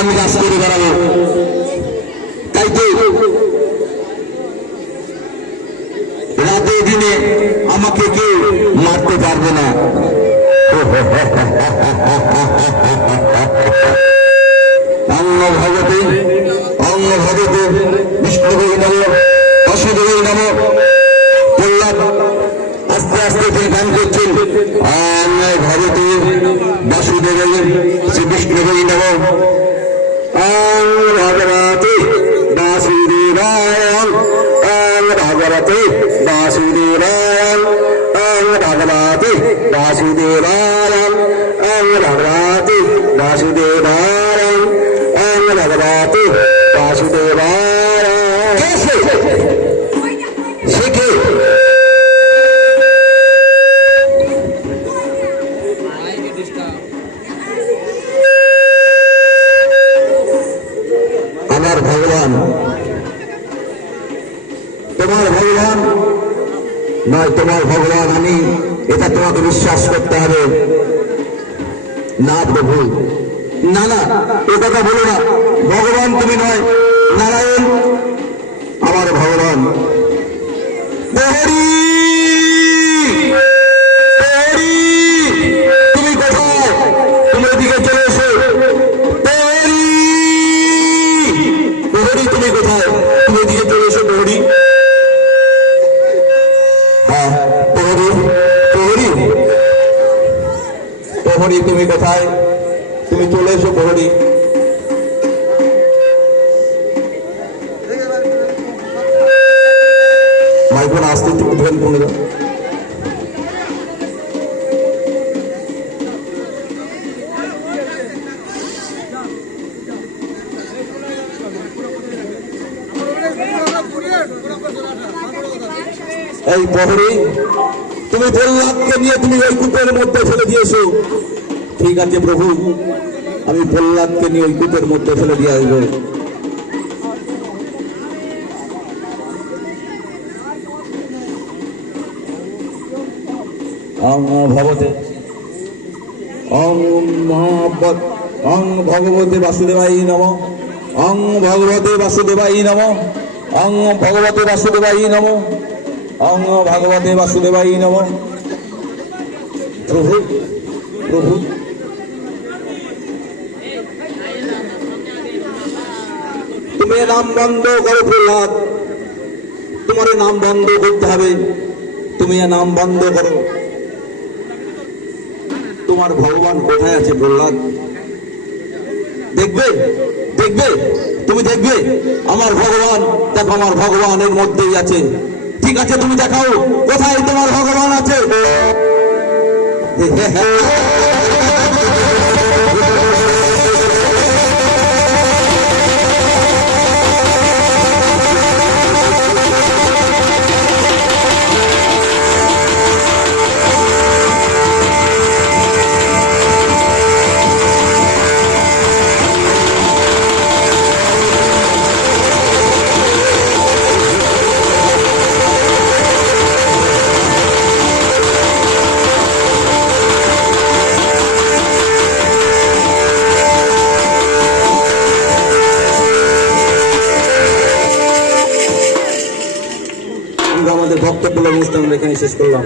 আমি রাজ করে বেড়াবো। তাই তো রাতে দিনে আমাকে কেউ মারতে পারবে না। অঙ্গ ভগতে অঙ্গ ভগতে বিষ্ণুদেবী নাম বসুদেবী নাম প্রহ্লাদ আস্তে আস্তে তিনি গান করছেন। অঙ্গ ভগতে বাসুদেবী শ্রী বিষ্ণুদেবী নাম ভগবতে বাসুদেবায় ভগবতে বাসুদেবায় ভগবতে বাসুদেবায় ভগবতে বাসুদেবায় ভগবতে বাসুদেবায়। শিখে আমার ভগবান তোমার ভগবান নয়, তোমার ভগবান আমি, এটা তোমাকে বিশ্বাস করতে হবে। না প্রভু, না না, এ কথা বলো না। ভগবান তুমি নয়, নারায়ণ আমার ভগবান। তুমি কোথায়? তুমি এদিকে চলে এসো। প্রহরী তুমি কোথায়? তুমি এদিকে চলে এসো প্রহরী। হ্যাঁ প্রহরী, প্রহরী, প্রহরী তুমি কোথায়? তুমি চলে এসো প্রহরী। মাইফোন আসতে একটু ধরেন ফোনে দাও। এই প্রহরী, তুমি প্রহ্লাদকে নিয়ে তুমি ওই কূপের মধ্যে ফেলে দিয়েছো। ঠিক আছে প্রভু, আমি প্রহ্লাদকে নিয়ে ওই কূপের মধ্যে ফেলে দিয়ে আসবো। অং ভগবতে অং ভগবতে বাসুদেবাই নমঃ। অং ভগবতে বাসুদেবাই নমঃ। অং ভগবতে বাসুদেবাই নমঃ। অং ভগবতে বাসুদেবাই নমঃ। প্রভু, প্রভু তুমি নাম বন্ধ করো প্রহ্লাদ, তোমার নাম বন্ধ করতে হবে। তুমি নাম বন্ধ করো। তোমার ভগবান কোথায় আছে প্রহ্লাদ? দেখবে, দেখবে, তুমি দেখবে আমার ভগবান। দেখো আমার ভগবানের মধ্যেই আছে। ঠিক আছে, তুমি দেখাও কোথায় তোমার ভগবান আছে। আমাদের বক্তব্য অনুষ্ঠান এখানে শেষ করলাম।